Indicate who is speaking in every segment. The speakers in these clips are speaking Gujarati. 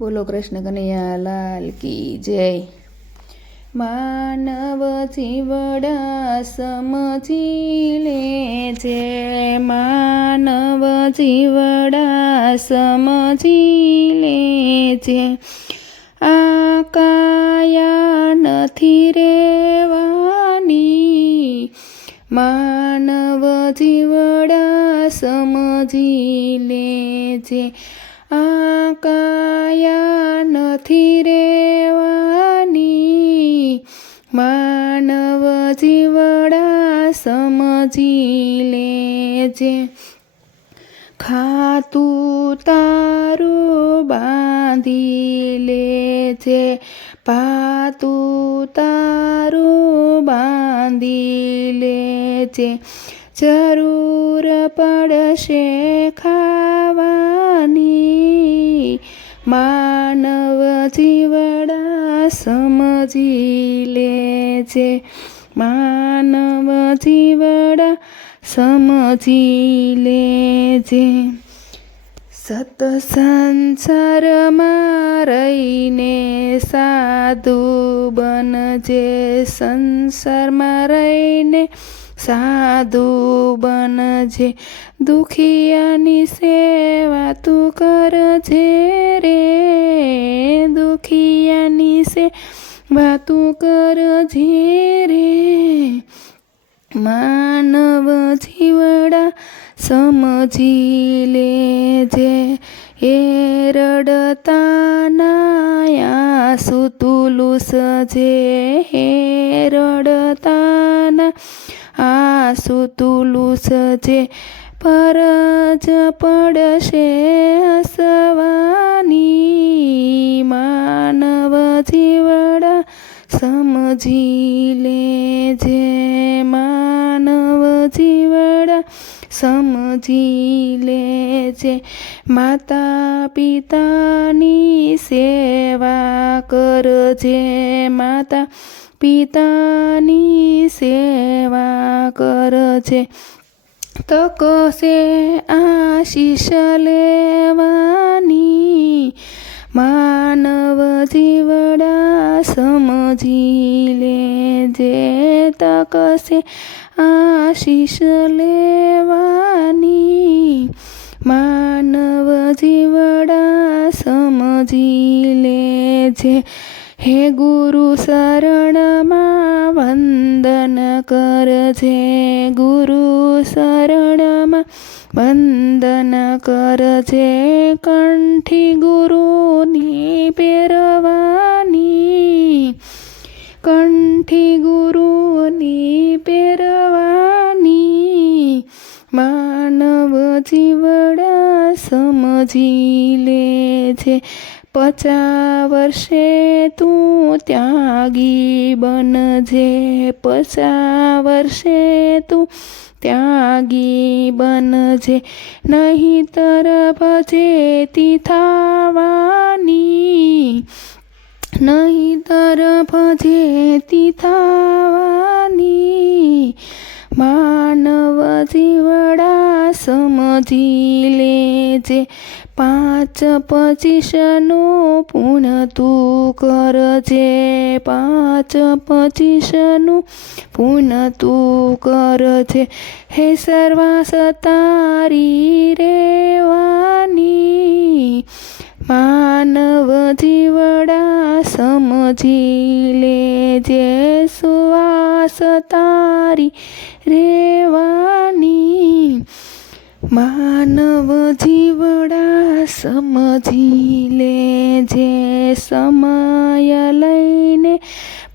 Speaker 1: બોલો કૃષ્ણ કનૈયા લાલ કી જય. માનવ જીવડા સમજી લે છે. માનવ જીવડા સમજી લે છે. આ કાયા નથી રેવાની. માનવ જીવડા સમજી લે છે. આ કાયા નથી રેવાની. માનવ જીવડા સમજી લેજે. ખાતું તારું બાંધી લેજે. પાતું તારું બાંધી લેજે. જરૂર પડશે ખાવાની જીવડા સમજી લેજે માનવ જીવડા સમજી લેજે સત સંસારમાં રહીને સાધુ બનજે. સંસારમાં રહીને સાધુ બનજે, દુખિયાની સેવા તું કરજે રે. દુખિયાની સેવા તું કરજે રે. માનવ જીવડા સમજી લેજે, એ રડતાના સુતુલુસ જે હે રડતાના આસુ તુલુસ જે પરજ પડશે હસવાની માનવ જીવડા સમજી લેજે માનવ જીવડા સમજી લેજે માતા પિતાની સેવા કરજે માતા પિતાની સેવા કરજે તકસે આશીષ લેવાની. માનવ જીવડા સમજી લેજે. તકસે આશીષ લેવાની. માનવ જીવડા સમજી લેજે. હે ગુરુ શરણમાં વંદન કરજે. ગુરુ શરણમાં વંદન કરજે. કંઠી ગુરુની પેરવાની કંઠી ગુરુની પેરવાની માનવ જીવડા સમજી લેજે. પચા વર્ષે તું ત્યાગી બનજે. પચા વર્ષે તું ત્યાગી બનજે. નહીં તરફ જેતી થાવાની નહીં તરફ જેતી થાવાની માનવ જીવડા સમજી લેજે. પાંચ પચીસનો પૂર્ણ તું કરજે. પાંચ પચીસનું પૂર્ણ તું કરજે. હે સર્વાસ તારી રેવાની, માનવ જીવડા સમજી લેજે. સુવાસ તારી રેવાની, માનવ જીવડા સમજી લેજે સમય લઈને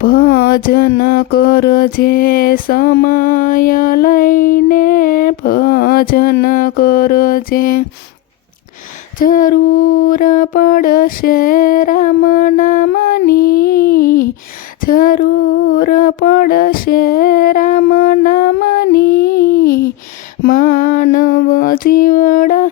Speaker 1: ભજન કરજે, સમય લઈને ભજન કરજે. જરૂર પડશે રામ નામની, જરૂર પડશે રામ નામની. માનવ જીવડા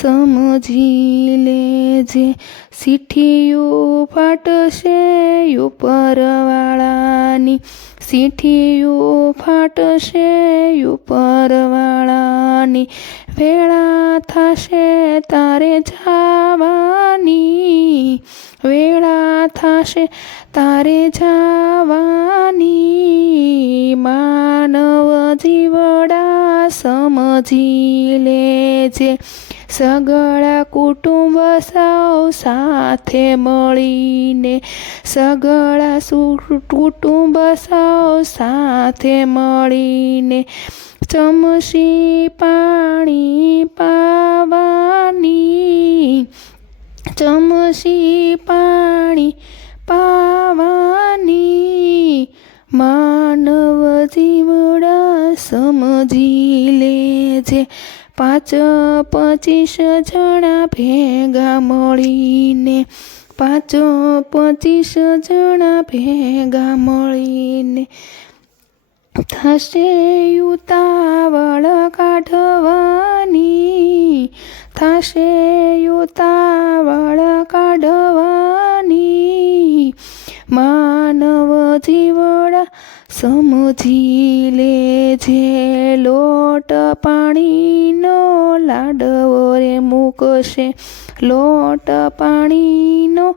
Speaker 1: સમજી લેજે સીઠીઓ ફાટશે ઉપરવાળાની. સીઠીઓ ફાટશે ઉપરવાળાની. વેળા થશે તારે જવાની. થશે તારે જવાની. માનવ જીવડા સમજી લેજે. સગળા કુટુંબ સૌ સાથે મળીને સગળા કુટુંબ સૌ સાથે મળીને ચમસી પાણી પાવાની ચમસી પાંચ, પચીસ જણા ભેગા મળીને, પાંચ, પચીસ જણા ભેગા મળીને થશે ઉતાવળ કાઢવાની, થશે ઉતાવળ કાઢવાની. માનવ જીવડા સમજી લે જે લોટ પાણીનો લાડવો રે મૂકશે. લોટ પાણીનો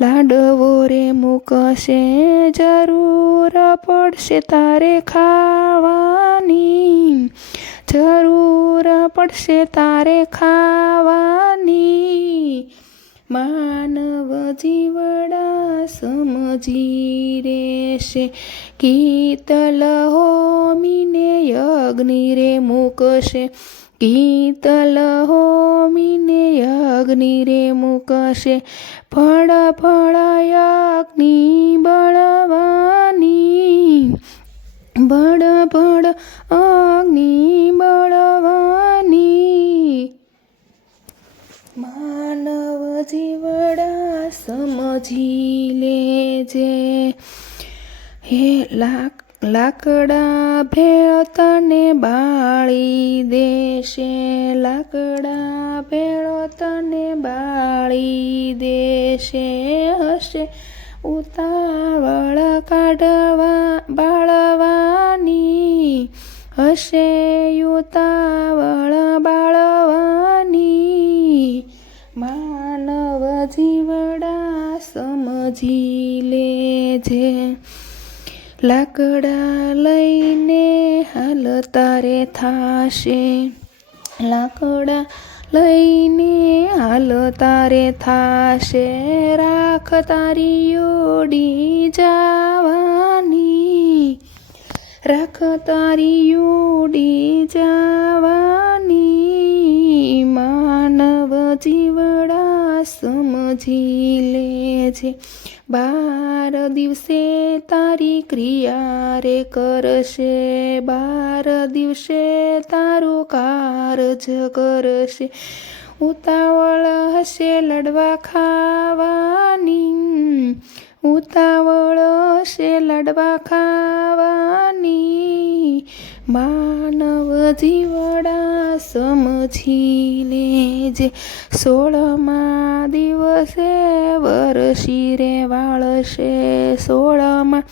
Speaker 1: લાડવો રે મૂકશે. જરૂર પડશે તારે ખાવાની. જરૂર પડશે તારે ખાવાની. માનવ જીવડા સમજી રેશે કીતલ હોમીને અગ્નિ રે મૂકશે. કીતલ હોમીને અગ્નિ રે મૂકશે. ફળ ફળ યજ્ઞ બળવાની. બળ બળ જીવડા સમજી લેજે. હે લાક, લાકડા ભેળ તને બાળી દેશે. લાકડા ભેળ તને બાળી દેશે. હશે ઉતાવળ કાઢવા, બાળવાની. હશે ઉતાવળ સમજી લેજે લાકડા લઈને હાલ તારે થાશે. લાકડા લઈને હાલ તારે થાશે. રાખ તારી ઓડી જવાની. રાખ તારી ઓડી જવાની. માનવ જીવડા સમજી લેજે બાર દિવસે તારી ક્રિયા રે કરશે. બાર દિવસે તારું કારજ કરશે. ઉતાવળ હશે લડવા ખાવાની. ઉતાવળ હશે લડવા ખાવાની. માનવ જીવડા સમજી લેજે સોળમા દિવસે વરસી રે વાળશે. સોળમા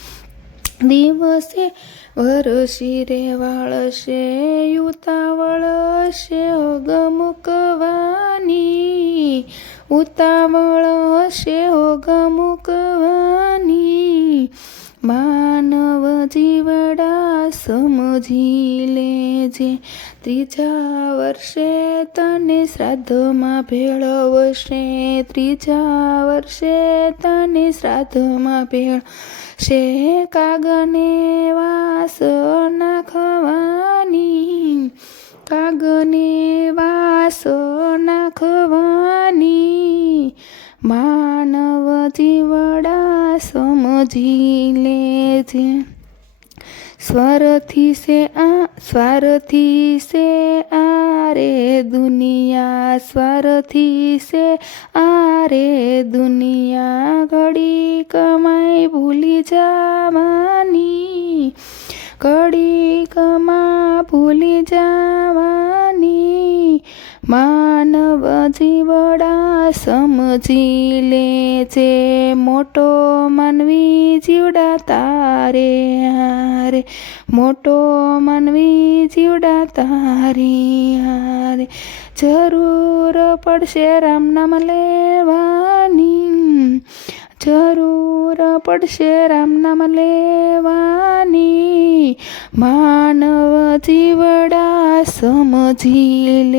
Speaker 1: દિવસે વરસી રે વાળશે. ઉતાવળ હશે ગમુકવાની ઉતાવળ હશે ગમુકવાની માનવ જીવડા સમજી લેજે. ત્રીજા વર્ષે તને શ્રાદ્ધમાં ભેળવશે. ત્રીજા વર્ષે તને શ્રાદ્ધમાં ભેળશે કાગને વાસ નાખવાની, કાગને વાસ નાખવાની. માનવ જીવડા સમજી લેજે. સ્વરથી સે આ, સ્વારથી સે આરે દુનિયા. સ્વરથી સે આરે દુનિયા. ઘડી કમાઈ ભૂલી જવાની. ઘડી કમા ભૂલી જવાની જીવડા સમજી લેજે મોટો માનવી જીવડા તારે હારે. મોટો માનવી જીવડા તારી હારે. જરૂર પડશે રામ નામ લેવાની. જરૂર પડશે રામ નામ લેવાની. માનવ જીવડા સમજી લે.